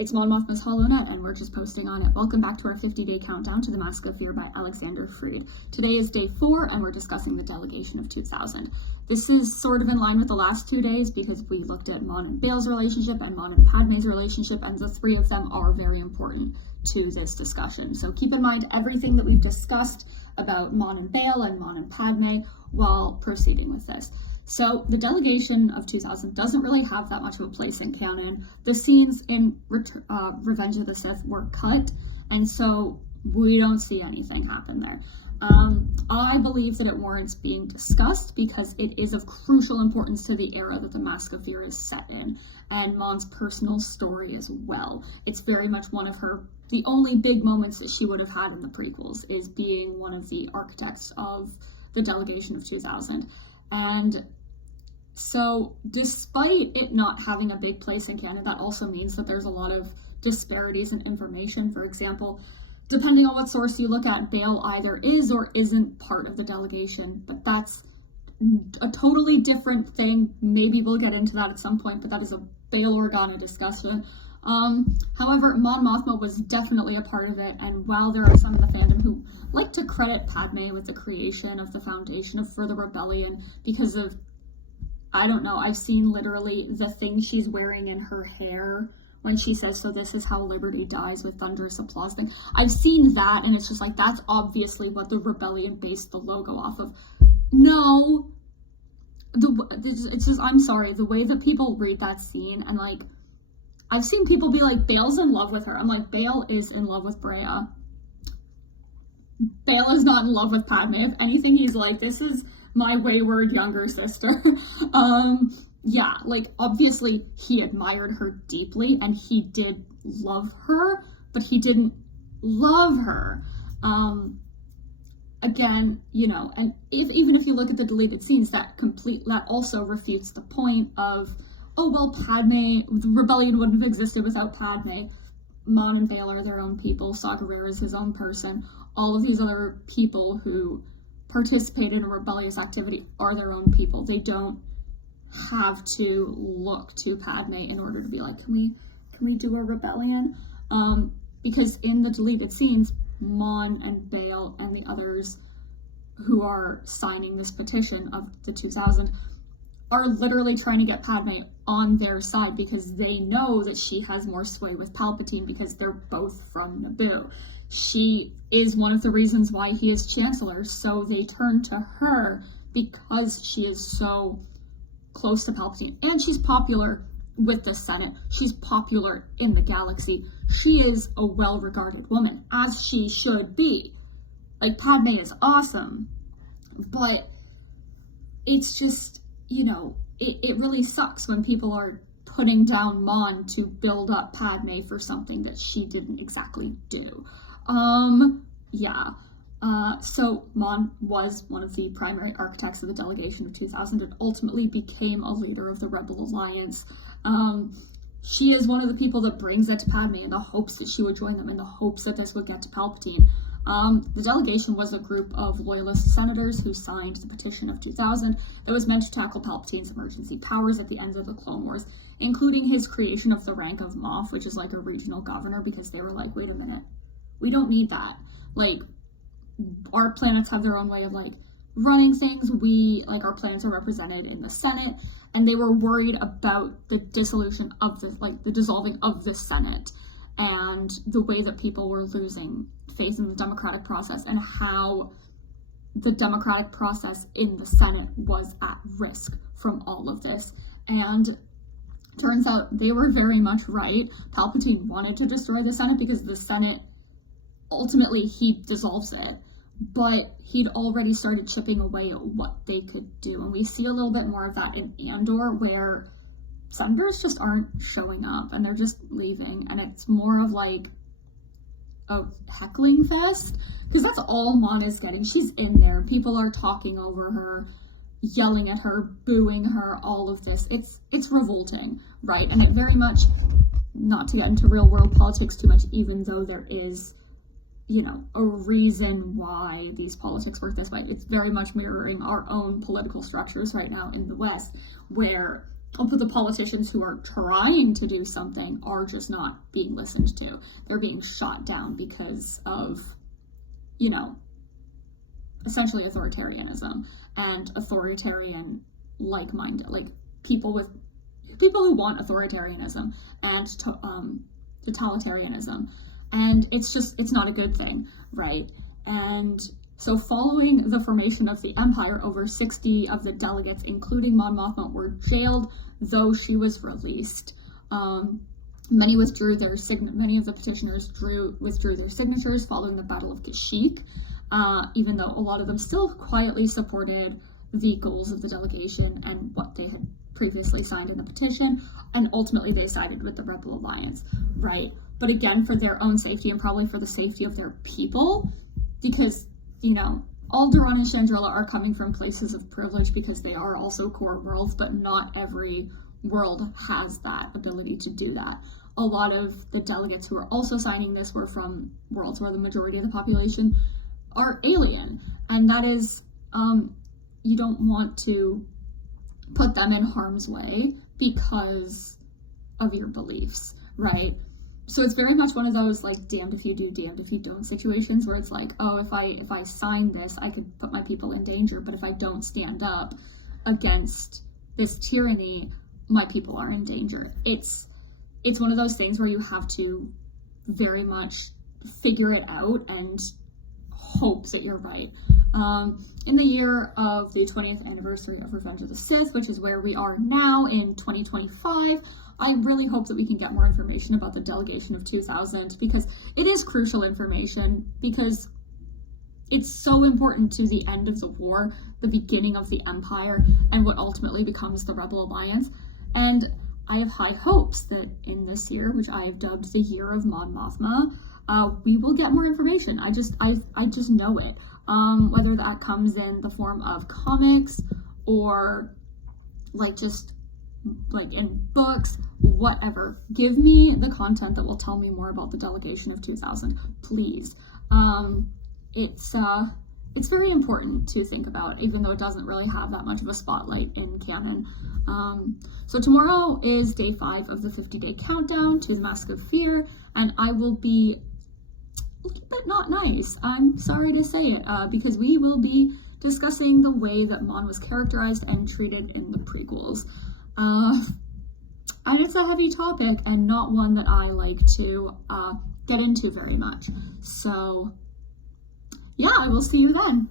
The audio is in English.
It's Mon Mothma's HoloNet, and we're just posting on it. Welcome back to our 50-day countdown to the Mask of Fear by Alexander Freed. Today is day 4, and we're discussing the Delegation of 2000. This is sort of in line with the last 2 days because we looked at Mon and Bael's relationship and Mon and Padme's relationship, and the three of them are very important to this discussion. So keep in mind everything that we've discussed about Mon and Bael and Mon and Padme while proceeding with this. So the Delegation of 2000 doesn't really have that much of a place in canon. The scenes in Revenge of the Sith were cut, and so we don't see anything happen there. I believe that it warrants being discussed because it is of crucial importance to the era that the Mask of Fear is set in, and Mon's personal story as well. It's very much one of the only big moments that she would have had in the prequels, is being one of the architects of the Delegation of 2000. And so despite it not having a big place in canon, that also means that there's a lot of disparities in information. For example, depending on what source you look at, Bael either is or isn't part of the Delegation, but that's a totally different thing. Maybe we'll get into that at some point, but that is a Bael Organa discussion. However, Mon Mothma was definitely a part of it, and while there are some in the fandom who like to credit Padme with the creation of the foundation for the rebellion because of, I don't know, I've seen literally the thing she's wearing in her hair when she says, "So this is how liberty dies," with thunderous applause thing. I've seen that, and it's just like, that's obviously what the rebellion based the logo off of. No, it's just, I'm sorry, the way that people read that scene, and like, I've seen people be like, Bael's in love with her. I'm like, Bael is in love with Brea. Bael is not in love with Padme. If anything, he's like, this is my wayward younger sister. Yeah, like, obviously he admired her deeply and he did love her, but he didn't love her. Again, you know, and even if you look at the deleted scenes, that also refutes the point of, oh, well, Padme, the rebellion wouldn't have existed without Padme. Mon and Bael are their own people. Saw Gerrera is his own person. All of these other people who participate in a rebellious activity are their own people. They don't have to look to Padme in order to be like, can we do a rebellion? Because in the deleted scenes, Mon and Bael and the others who are signing this petition of the 2000 are literally trying to get Padme on their side because they know that she has more sway with Palpatine because they're both from Naboo. She is one of the reasons why he is Chancellor, so they turn to her because she is so close to Palpatine. And she's popular with the Senate. She's popular in the galaxy. She is a well-regarded woman, as she should be. Like, Padme is awesome, but it's just, you know, it really sucks when people are putting down Mon to build up Padme for something that she didn't exactly do. So Mon was one of the primary architects of the Delegation of 2000 and ultimately became a leader of the Rebel Alliance. She is one of the people that brings it to Padme in the hopes that she would join them, in the hopes that this would get to Palpatine. The delegation was a group of loyalist senators who signed the petition of 2000 that was meant to tackle Palpatine's emergency powers at the end of the Clone Wars, including his creation of the rank of Moff, which is like a regional governor, because they were like, wait a minute, we don't need that. Like, our planets have their own way of like running things. Our planets are represented in the Senate, and they were worried about the dissolution of the dissolving of the Senate and the way that people were losing faith in the democratic process and how the democratic process in the Senate was at risk from all of this. And turns out they were very much right. Palpatine wanted to destroy the Senate because the Senate, ultimately, he dissolves it, but he'd already started chipping away at what they could do. And we see a little bit more of that in Andor, where senators just aren't showing up and they're just leaving, and it's more of like a heckling fest, because that's all Mon is getting. She's in there, people are talking over her, yelling at her, booing her, all of this. It's revolting, right? And it very much, not to get into real world politics too much, even though there is, you know, a reason why these politics work this way, it's very much mirroring our own political structures right now in the West, where but the politicians who are trying to do something are just not being listened to. They're being shot down because of, essentially authoritarianism and authoritarian like-minded, like people who want authoritarianism and totalitarianism. And it's not a good thing, right? And so following the formation of the empire, over 60 of the delegates, including Mon Mothma, were jailed, though she was released. Many of the petitioners withdrew their signatures following the Battle of Kashyyyk, even though a lot of them still quietly supported the goals of the delegation and what they had previously signed in the petition, and ultimately they sided with the Rebel Alliance, right? But again, for their own safety and probably for the safety of their people, because, Alderaan and Chandrila are coming from places of privilege because they are also core worlds, but not every world has that ability to do that. A lot of the delegates who are also signing this were from worlds where the majority of the population are alien, and that is, you don't want to put them in harm's way because of your beliefs, right? So it's very much one of those, like, damned if you do, damned if you don't situations, where it's like, oh, if I sign this, I could put my people in danger, but if I don't stand up against this tyranny, my people are in danger. It's one of those things where you have to very much figure it out and hope that you're right. In the year of the 20th anniversary of Revenge of the Sith, which is where we are now in 2025, I really hope that we can get more information about the Delegation of 2000, because it is crucial information, because it's so important to the end of the war, the beginning of the Empire, and what ultimately becomes the Rebel Alliance. And I have high hopes that in this year, which I have dubbed the Year of Mon Mothma, we will get more information. I just know it. Whether that comes in the form of comics or in books, whatever. Give me the content that will tell me more about the Delegation of 2000, please. It's very important to think about, even though it doesn't really have that much of a spotlight in canon. So tomorrow is day 5 of the 50-day countdown to the Mask of Fear, and I will be a little bit not nice. I'm sorry to say it, because we will be discussing the way that Mon was characterized and treated in the prequels. And it's a heavy topic and not one that I like to get into very much. So, yeah, I will see you then.